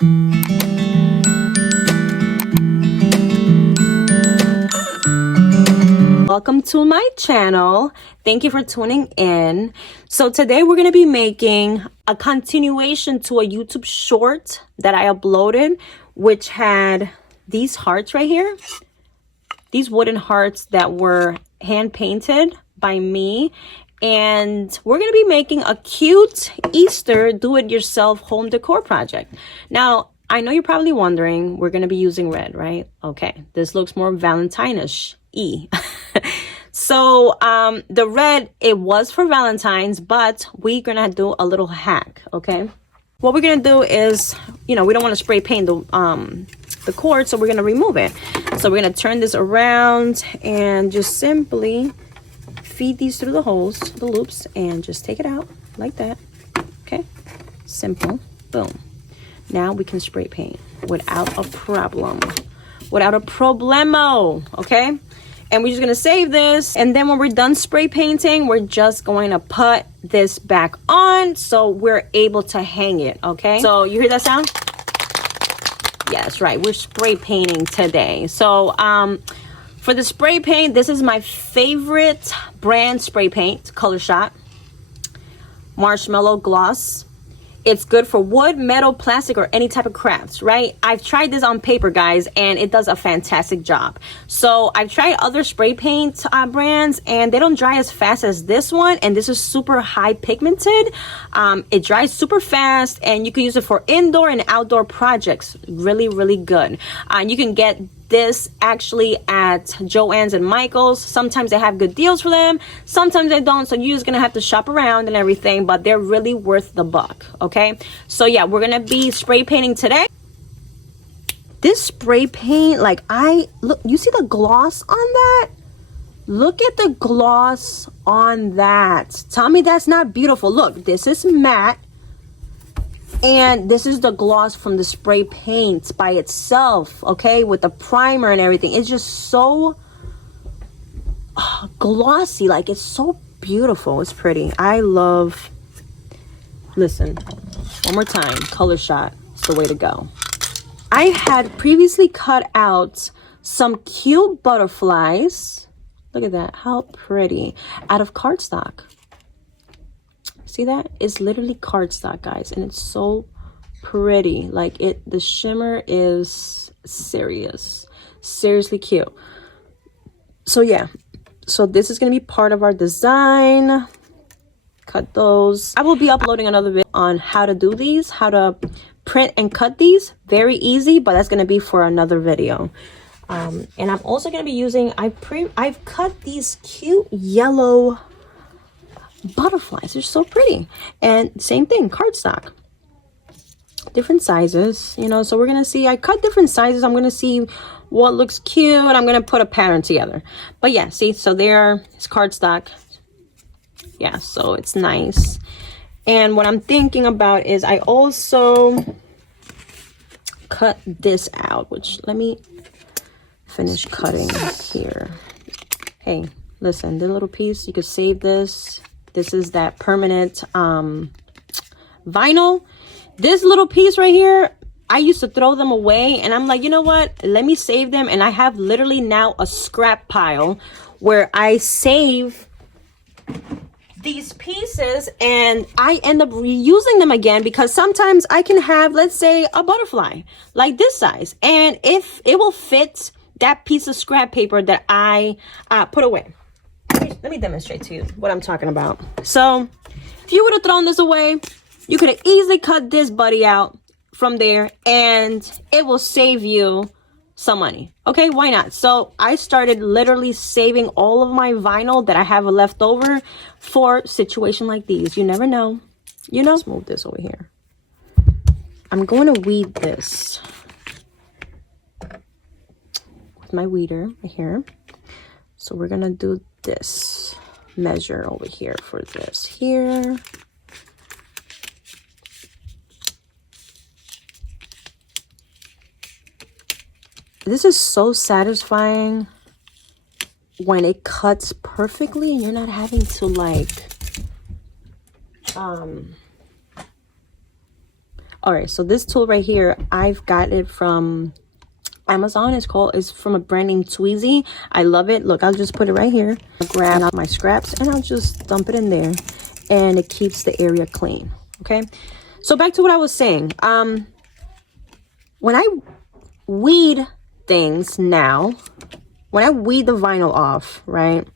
Welcome to my channel. Thank you for tuning in. So today we're going to be making a continuation to a YouTube short that I uploaded, which had these hearts right here. These wooden hearts that were hand painted by me. And we're going to be making a cute Easter do-it-yourself home decor project. Now, I know you're probably wondering, we're going to be using red, right? Okay, this looks more Valentine-ish. So the red, it was for Valentine's, but we're gonna do a little hack. Okay, what we're gonna do is, we don't want to spray paint the cord, so we're gonna remove it. So we're gonna turn this around and just simply feed these through the holes, the loops, and just take it out like that. Okay, simple. Boom. Now we can spray paint without a problem, without a problemo. Okay. And we're just going to save this. And then when we're done spray painting, we're just going to put this back on so we're able to hang it, okay? So you hear that sound? Yes, right. We're spray painting today. So for the spray paint, this is my favorite brand spray paint, Color Shot. Marshmallow Gloss. It's good for wood, metal, plastic, or any type of crafts, right? I've tried this on paper, guys, and it does a fantastic job. So I've tried other spray paint brands, and they don't dry as fast as this one. And this is super high pigmented. It dries super fast, and you can use it for indoor and outdoor projects. Really, really good. You can get this actually at Joann's and Michael's. Sometimes they have good deals for them, sometimes they don't, so you're just gonna have to shop around and everything, but they're really worth the buck. Okay, so yeah, we're gonna be spray painting today. This spray paint, like, look, you see the gloss on that? Look at the gloss on that. Tell me that's not beautiful. Look, this is matte, and this is the gloss from the spray paint by itself, okay, with the primer and everything. It's just so glossy. Like, it's so beautiful. It's pretty. I love, listen, one more time, Color Shot. It's the way to go. I had previously cut out some cute butterflies. Look at that, how pretty, out of cardstock. See that? It's literally cardstock, guys, and it's so pretty. Like, the shimmer is seriously cute. So yeah, so this is gonna be part of our design. Cut those. I will be uploading another video on how to do these, how to print and cut these. Very easy, but that's gonna be for another video. And I'm also gonna be using, I've cut these cute yellow butterflies. They're so pretty. And same thing, cardstock, different sizes, so we're gonna see. I cut different sizes. I'm gonna see what looks cute. I'm gonna put a pattern together. But yeah, see, so there is cardstock. Yeah, so it's nice. And what I'm thinking about is I also cut this out, which, let me finish cutting here. Hey, listen, the little piece, you could save this. This is that permanent vinyl. This little piece right here, I used to throw them away, and I'm like, you know what? Let me save them. And I have literally now a scrap pile where I save these pieces, and I end up reusing them again, because sometimes I can have, let's say, a butterfly like this size, and if it will fit that piece of scrap paper that I put away. Let me demonstrate to you what I'm talking about. So if you would have thrown this away, you could have easily cut this buddy out from there, and it will save you some money. Okay, why not? So I started literally saving all of my vinyl that I have left over for situation like these. You never know. Let's move this over here. I'm going to weed this with my weeder right here. So we're gonna do this measure over here for this here. This is so satisfying when it cuts perfectly and you're not having to like All right, so this tool right here, I've got it from Amazon. It's from a brand named Tweezy. I love it. Look, I'll just put it right here. I'll grab out my scraps and I'll just dump it in there, and it keeps the area clean. Okay, so back to what I was saying. When I weed things now, when I weed the vinyl off, right,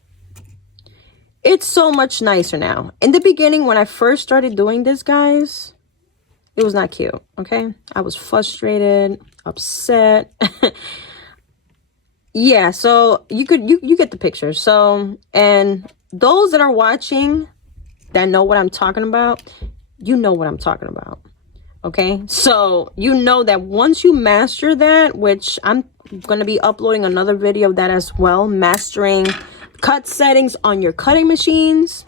it's so much nicer now. In the beginning, when I first started doing this, guys, it was not cute. Okay, I was frustrated, upset. Yeah, so you get the picture. So, and those that are watching that know what I'm talking about, you know what I'm talking about. Okay, so you know that once you master that, which I'm going to be uploading another video of that as well, mastering cut settings on your cutting machines.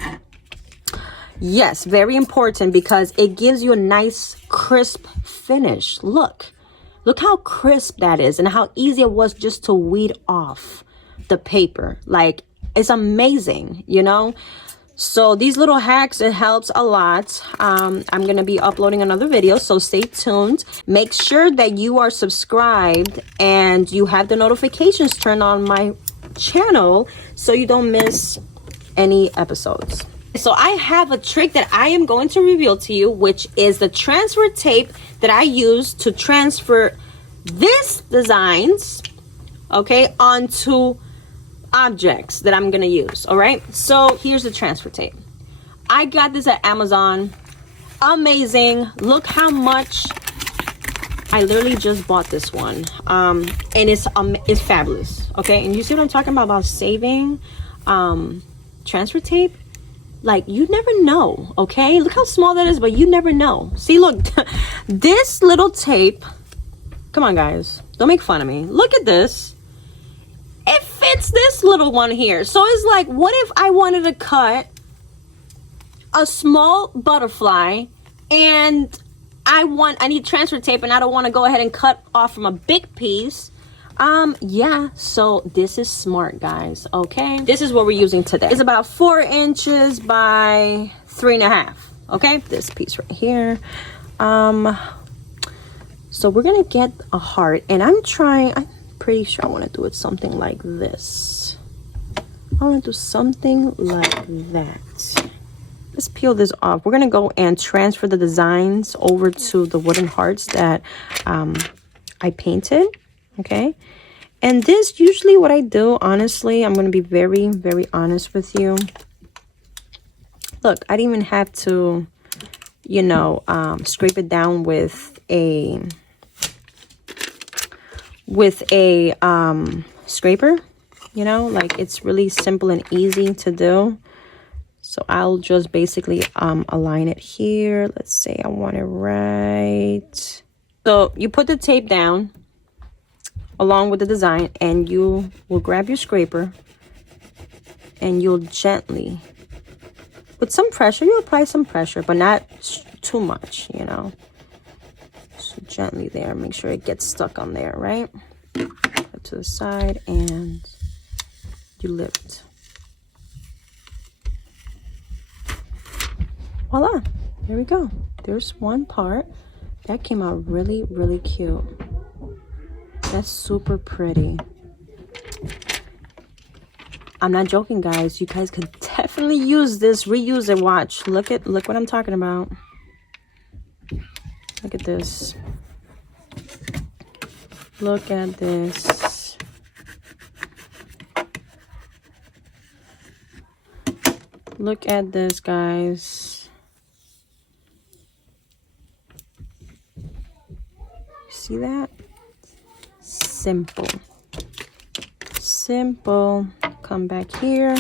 Yes, very important, because it gives you a nice crisp finish. Look how crisp that is, and how easy it was just to weed off the paper. Like, it's amazing, you know. So these little hacks, it helps a lot. I'm going to be uploading another video, so stay tuned. Make sure that you are subscribed and you have the notifications turned on my channel so you don't miss any episodes. So I have a trick that I am going to reveal to you, which is the transfer tape that I use to transfer this designs, okay, onto objects that I'm gonna use. All right, so here's the transfer tape. I got this at Amazon. Amazing. Look how much I literally just bought this one, and it's fabulous. Okay, and you see what I'm talking about saving transfer tape. Like, you never know. Okay, look how small that is, but you never know. See, look, this little tape, come on guys, don't make fun of me. Look at this. It fits this little one here. So it's like, what if I wanted to cut a small butterfly and I need transfer tape and I don't want to go ahead and cut off from a big piece? Yeah, so this is smart, guys. Okay, this is what we're using today. It's about 4 inches by 3.5. Okay, this piece right here. So we're gonna get a heart, and I'm pretty sure I want to do it something like this. I want to do something like that. Let's peel this off. We're gonna go and transfer the designs over to the wooden hearts that I painted. Okay, and this usually what I do, honestly, I'm gonna be very, very honest with you. Look, I didn't even have to, you know, scrape it down with a scraper, you know, like, it's really simple and easy to do. So I'll just basically align it here. Let's say I want it right. So you put the tape down along with the design, and you will grab your scraper and you'll gently, with some pressure, you apply some pressure, but not too much, you know. So gently there, make sure it gets stuck on there, right? Put to the side and you lift. Voila, there we go. There's one part that came out really, really cute. That's super pretty. I'm not joking, guys. You guys could definitely use this, reuse it. Watch, look what I'm talking about. Look at this. Look at this. Look at this, guys. See that? Simple. Simple. Come back here.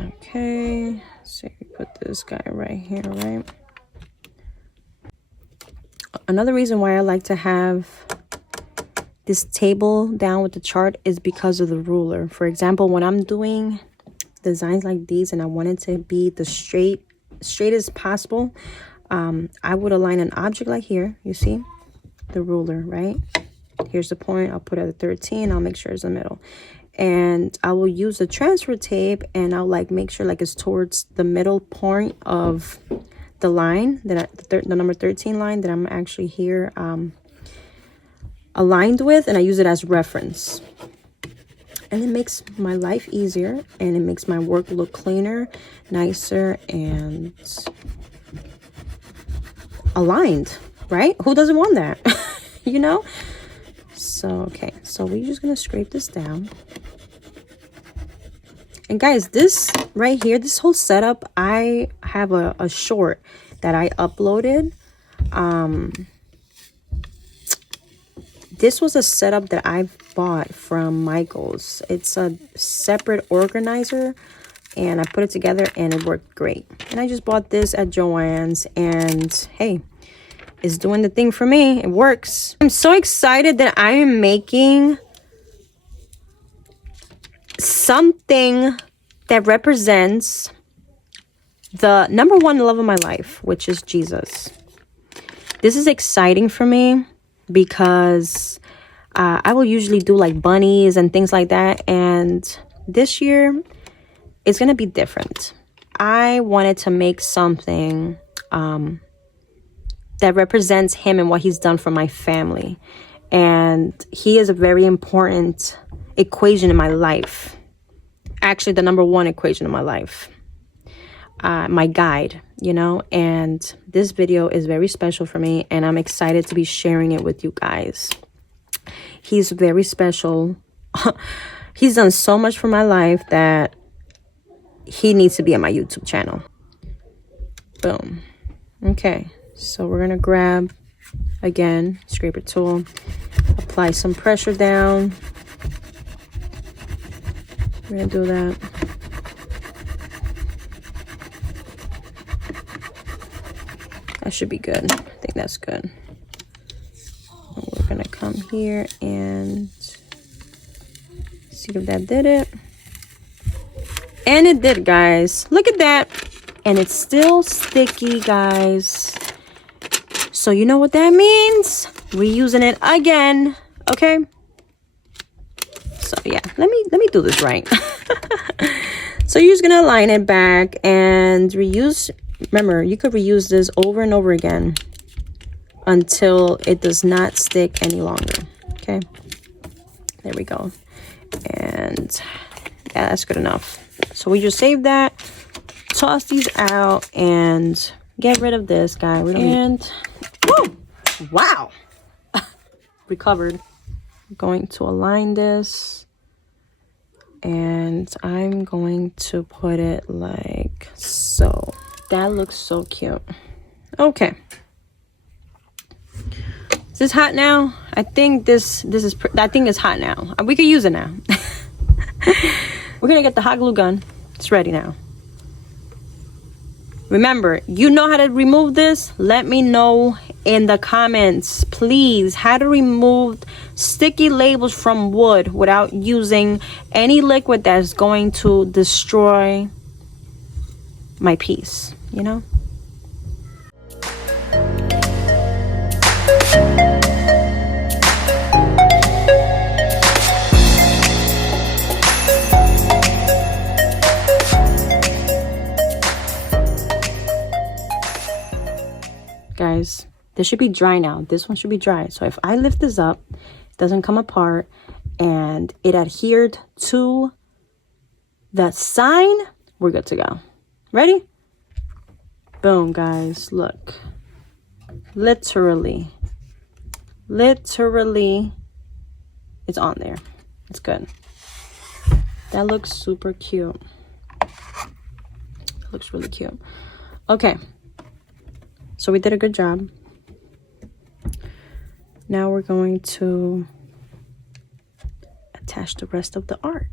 Okay. So you put this guy right here, right? Another reason why I like to have this table down with the chart is because of the ruler. For example, when I'm doing designs like these and I want it to be the straight as possible, I would align an object like here. You see the ruler, right? Here's the point. I'll put it at 13. I'll make sure it's in the middle, and I will use the transfer tape and I'll like make sure like it's towards the middle point of the line that the number 13 line that I'm actually here aligned with, and I use it as reference. And it makes my life easier, and it makes my work look cleaner, nicer, and aligned, right? Who doesn't want that? You know? So, okay. So we're just going to scrape this down. And guys, this right here, this whole setup, I have a short that I uploaded. This was a setup that I bought from Michaels. It's a separate organizer, and I put it together and it worked great. And I just bought this at Joann's, and hey, it's doing the thing for me. It works. I'm so excited that I am making something that represents the number one love of my life, which is Jesus. This is exciting for me because I will usually do like bunnies and things like that, and this year it's gonna be different. I wanted to make something that represents him and what he's done for my family, and he is a very important equation in my life. Actually, the number one equation in my life. My guide, you know, and this video is very special for me, and I'm excited to be sharing it with you guys. He's very special. He's done so much for my life that he needs to be on my YouTube channel. Boom. Okay, so we're gonna grab, again, scraper tool, apply some pressure down. We're gonna do that. That should be good. I think that's good. And we're gonna come here and see if that did it. And it did, guys. Look at that. And it's still sticky, guys. So you know what that means? We're using it again. Okay. So yeah, let me do this right. So you're just gonna align it back and reuse. Remember, you could reuse this over and over again until it does not stick any longer. Okay, there we go. And yeah, that's good enough. So we just save that, toss these out, and get rid of this guy. We don't and woo! Wow, recovered. I'm going to align this, and I'm going to put it like so. That looks so cute. Okay. Is this hot now? I think this is I think it's hot now. We could use it now. We're gonna get the hot glue gun. It's ready now. Remember, you know how to remove this? Let me know in the comments, please, how to remove sticky labels from wood without using any liquid that's going to destroy my piece, you know? Guys, this should be dry now. This one should be dry. So if I lift this up, it doesn't come apart, and it adhered to the sign, we're good to go. Ready? Boom, guys. Look. Literally, it's on there. It's good. That looks super cute. It looks really cute. Okay. So we did a good job. Now we're going to attach the rest of the art.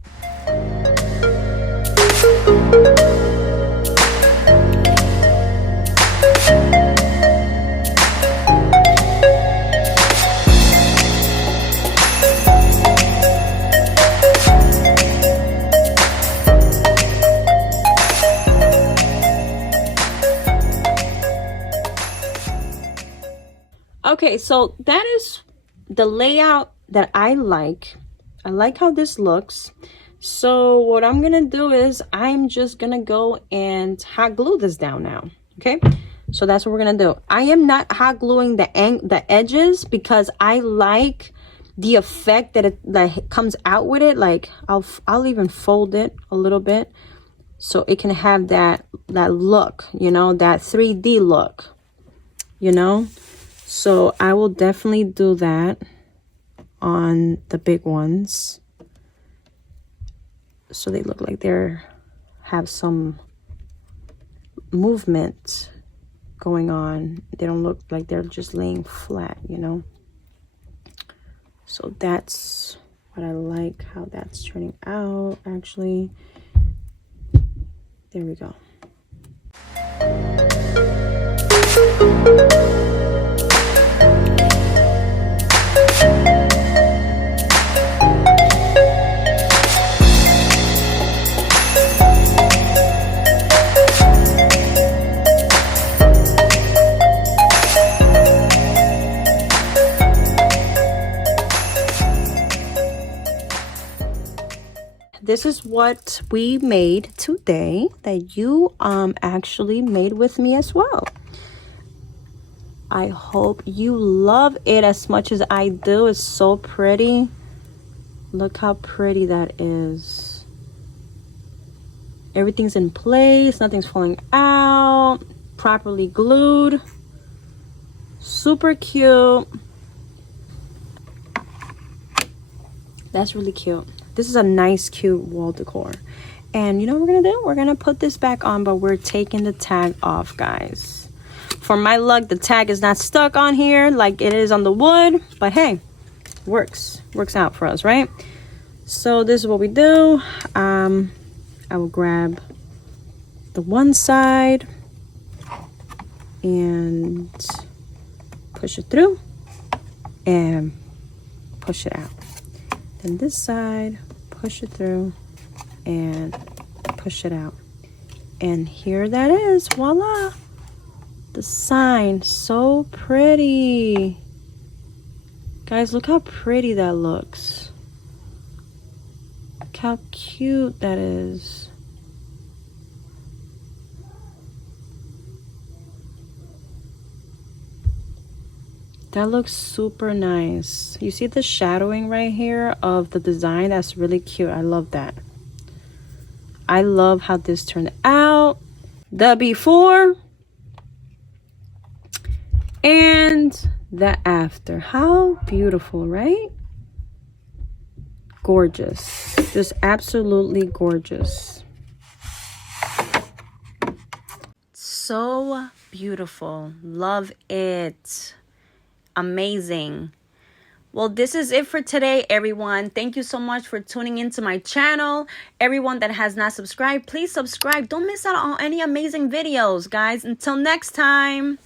Okay, so that is the layout that I like. I like how this looks. So what I'm gonna do is I'm just gonna go and hot glue this down now. Okay, So that's what we're gonna do. I am not hot gluing the edges because I like the effect that comes out with it. Like I'll even fold it a little bit so it can have that look, you know, that 3D look, you know. So I will definitely do that on the big ones so they look like they're have some movement going on. They don't look like they're just laying flat, you know. So that's what I like, how that's turning out. Actually, there we go. This is what we made today that you actually made with me as well. I hope you love it as much as I do. It's so pretty. Look how pretty that is. Everything's in place, nothing's falling out, properly glued. Super cute. That's really cute. This is a nice, cute wall decor. And you know what we're gonna do? We're gonna put this back on, but we're taking the tag off, guys. For my luck, the tag is not stuck on here like it is on the wood, but hey, works out for us, right? So this is what we do. I will grab the one side and push it through and push it out. Then this side, push it through and push it out. And here that is, voila. The sign, so pretty. Guys, look how pretty that looks. Look how cute that is. That looks super nice. You see the shadowing right here of the design? That's really cute. I love that. I love how this turned out. The before and the after. How beautiful, right? Gorgeous. Just absolutely gorgeous. So beautiful. Love it. Amazing. Well, this is it for today, everyone. Thank you so much for tuning into my channel. Everyone that has not subscribed, please subscribe. Don't miss out on any amazing videos, guys. Until next time.